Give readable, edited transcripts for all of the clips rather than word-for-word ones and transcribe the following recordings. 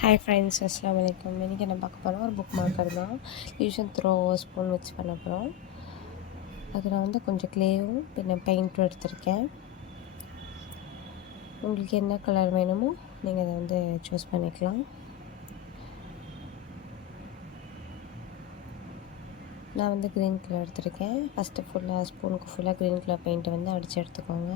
Hi friends, அஸ்ஸலாமு அலைக்கும். இன்றைக்கி என்ன பார்க்க போகிறோம், ஒரு புக் மார்க்கர் தான். யூஸ் அண்ட் த்ரோ ஸ்பூன் வச்சு பண்ண போகிறோம். அது நான் வந்து கொஞ்சம் க்ளேவும் பின்ன பெயிண்ட்டும் எடுத்திருக்கேன். உங்களுக்கு என்ன கலர் வேணுமோ நீங்கள் அதை வந்து சூஸ் பண்ணிக்கலாம். நான் வந்து க்ரீன் கலர் எடுத்திருக்கேன். ஃபஸ்ட்டு ஸ்பூனுக்கு ஃபுல்லாக க்ரீன் கலர் பெயிண்ட்டை வந்து அடித்து எடுத்துக்கோங்க.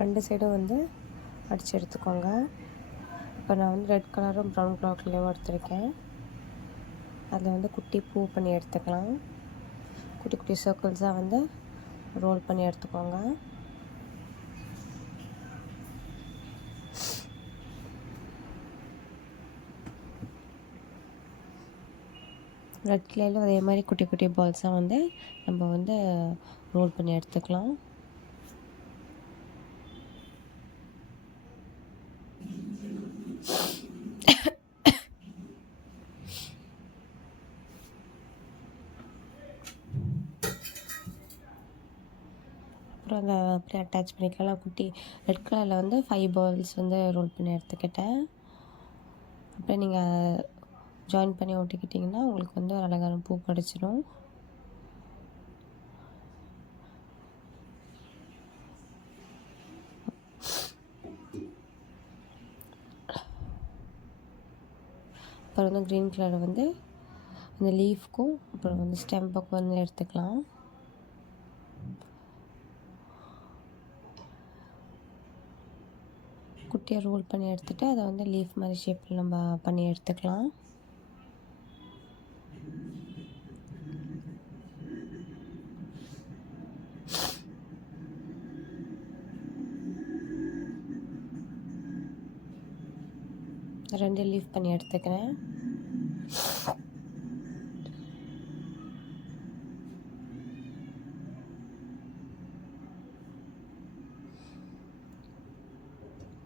ரெண்டு சைடும் வந்து அடித்து எடுத்துக்கோங்க. இப்போ நான் வந்து ரெட் கலரும் ப்ரௌன் கலர்லேயும் எடுத்திருக்கேன். அதில் வந்து குட்டி பூ பண்ணி எடுத்துக்கலாம். குட்டி குட்டி சர்க்கிள்ஸாக வந்து ரோல் பண்ணி எடுத்துக்கோங்க. ரெட் கிளேயில் அதே மாதிரி குட்டி குட்டி பால்ஸாக வந்து நம்ம வந்து ரோல் பண்ணி எடுத்துக்கலாம். அப்புறம் அதை அப்படியே அட்டாச் பண்ணிக்கலாம். குட்டி ரெட் கலரில் வந்து 5 பால்ஸ் வந்து ரோல் பண்ணி எடுத்துக்கிட்டேன். அப்புறம் நீங்கள் ஜாயின் பண்ணி ஒட்டிக்கிட்டிங்கன்னா உங்களுக்கு வந்து ஒரு அழகான பூ கிடச்சிடும். அப்புறம் வந்து க்ரீன் கலர் வந்து அந்த லீஃப்க்கும் அப்புறம் வந்து ஸ்டெம்புக்கும் வந்து எடுத்துக்கலாம். குட்டியாக ரோல் பண்ணி எடுத்துகிட்டு அதை வந்து லீஃப் மாதிரி ஷேப்பில் நம்ம பண்ணி எடுத்துக்கலாம். ரெண்டு லீஃப் பண்ணி எடுத்துக்கிறேன்.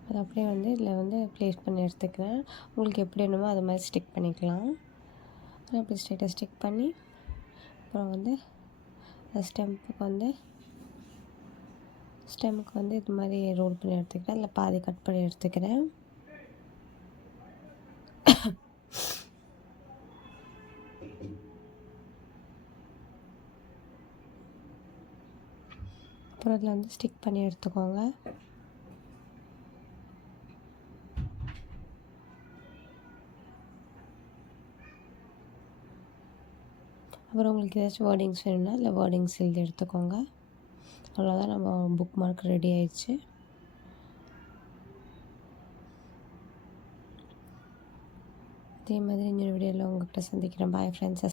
அது அப்படியே வந்து இதில் வந்து ப்ளேஸ் பண்ணி எடுத்துக்கிறேன். உங்களுக்கு எப்படி வேணுமோ அது மாதிரி ஸ்டிக் பண்ணிக்கலாம். அப்படி ஸ்ட்ரெயிட்டாக ஸ்டிக் பண்ணி அப்புறம் வந்து ஸ்டெம்முக்கு வந்து இது மாதிரி ரோல் பண்ணி எடுத்துக்கிறேன். அதில் பாதி கட் பண்ணி எடுத்துக்கிறேன். அப்புறம் அதில் வந்து ஸ்டிக் பண்ணி எடுத்துக்கோங்க. அப்புறம் உங்களுக்கு ஏதாச்சும் வேர்டிங்ஸ் வேணும்னா இல்லை வேர்டிங்ஸ் எழுதி எடுத்துக்கோங்க. அவ்வளோதான், நம்ம புக் மார்க் ரெடி ஆயிடுச்சு. அதே மாதிரி இன்னொரு வீடியோவில் உங்கள்கிட்ட சந்திக்கிறேன். Bye friends.